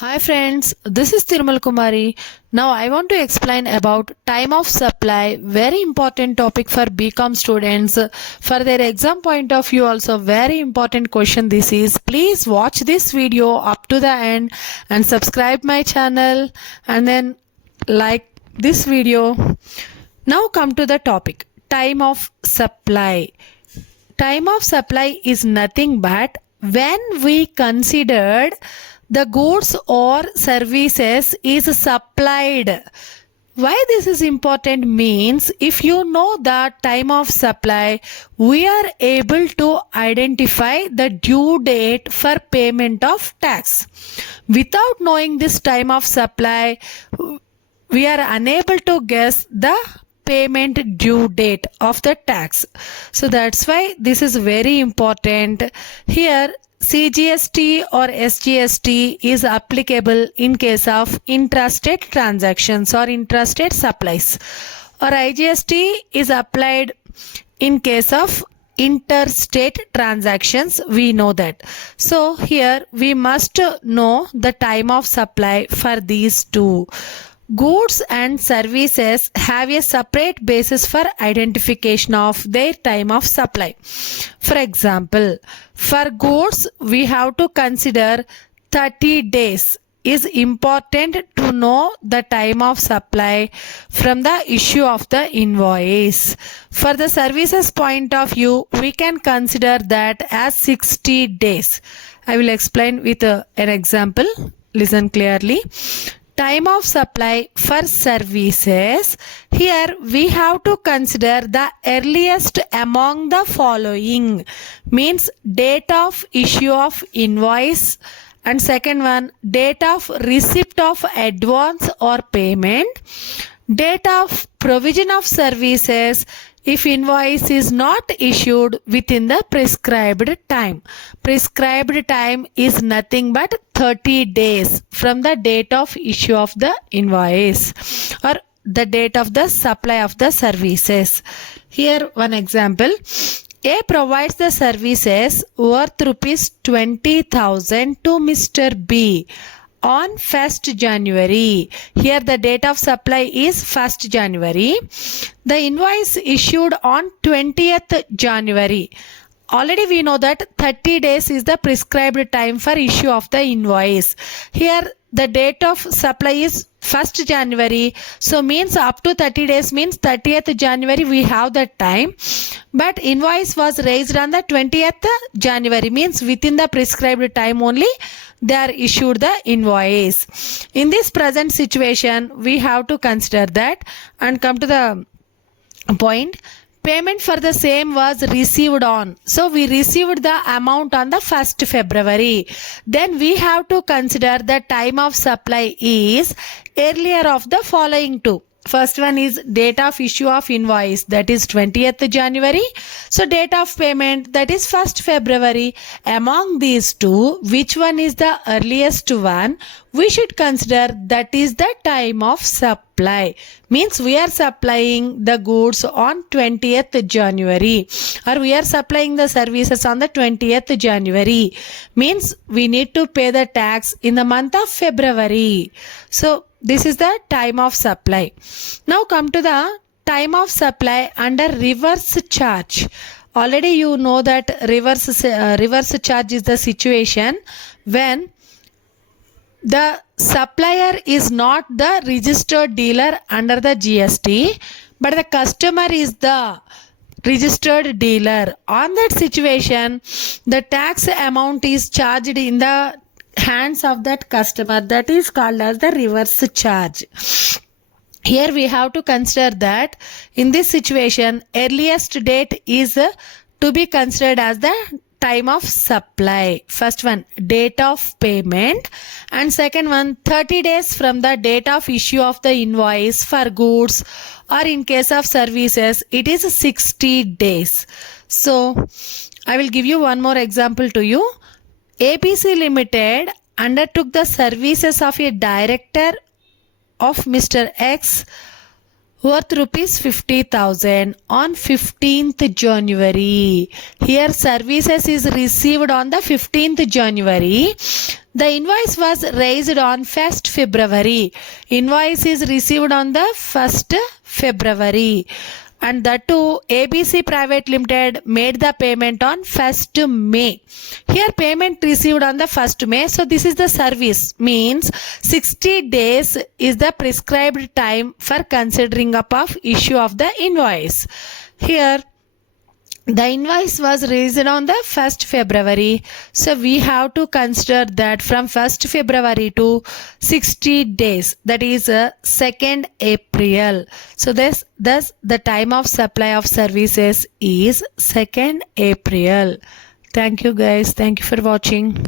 Hi friends, this is Tirmal Kumari. Now I want to explain about time of supply, very important topic for BCom students. For their exam point of view also very important question this is. Please watch this video up to the end and subscribe my channel and then like this video. Now come to the topic, time of supply. Time of supply is nothing but when we considered the goods or services is supplied. Why this is important means if you know the time of supply, we are able to identify the due date for payment of tax. Without knowing this time of supply, we are unable to guess the payment due date of the tax. So that's why this is very important. Here CGST or SGST is applicable in case of intrastate transactions or intrastate supplies, or IGST is applied in case of interstate transactions. We know that. So here we must know the time of supply for these two. Goods and services have a separate basis for identification of their time of supply. For example, for goods we have to consider 30 days is important to know the time of supply from the issue of the invoice. For the services point of view, we can consider that as 60 days. I will explain with an example. Listen clearly. Time of supply for services. Here we have to consider the earliest among the following, means date of issue of invoice, and second one date of receipt of advance or payment, date of provision of services if invoice is not issued within the prescribed time. Prescribed time is nothing but 30 days from the date of issue of the invoice or the date of the supply of the services. Here one example. A provides the services worth rupees 20,000 to Mr. B on 1st January. Here the date of supply is 1st January. The invoice issued on 20th January. Already we know that 30 days is the prescribed time for issue of the invoice. Here the date of supply is 1st January. So means up to 30 days means 30th January we have that time. But invoice was raised on the 20th January means within the prescribed time only they are issued the invoice. In this present situation we have to consider that and come to the point. Payment for the same was received on. So we received the amount on the 1st February. Then we have to consider the time of supply is earlier of the following two. First one is date of issue of invoice, that is 20th January. So date of payment, that is 1st February. Among these two, which one is the earliest one? We should consider that is the time of supply. Means we are supplying the goods on 20th January or we are supplying the services on the 20th January. Means we need to pay the tax in the month of February. So this is the time of supply. Now come to the time of supply under reverse charge. Already you know that reverse charge is the situation when the supplier is not the registered dealer under the GST, but the customer is the registered dealer. On that situation, the tax amount is charged in the hands of that customer. That is called as the reverse charge. Here we have to consider that in this situation, earliest date is to be considered as the time of supply. First one, date of payment, and second one, 30 days from the date of issue of the invoice for goods, or in case of services, it is 60 days. So I will give you one more example to you. ABC Limited undertook the services of a director of Mr. X worth rupees 50,000 on 15th January. Here services is received on the 15th January. The invoice was raised on 1st February. Invoice is received on the 1st February. And that too, ABC Private Limited made the payment on 1st May. Here payment received on the 1st May. So this is the service. Means 60 days is the prescribed time for considering up of issue of the invoice. Here the invoice was raised on the 1st February. So we have to consider that from 1st February to 60 days. That is 2nd April. So thus the time of supply of services is 2nd April. Thank you guys. Thank you for watching.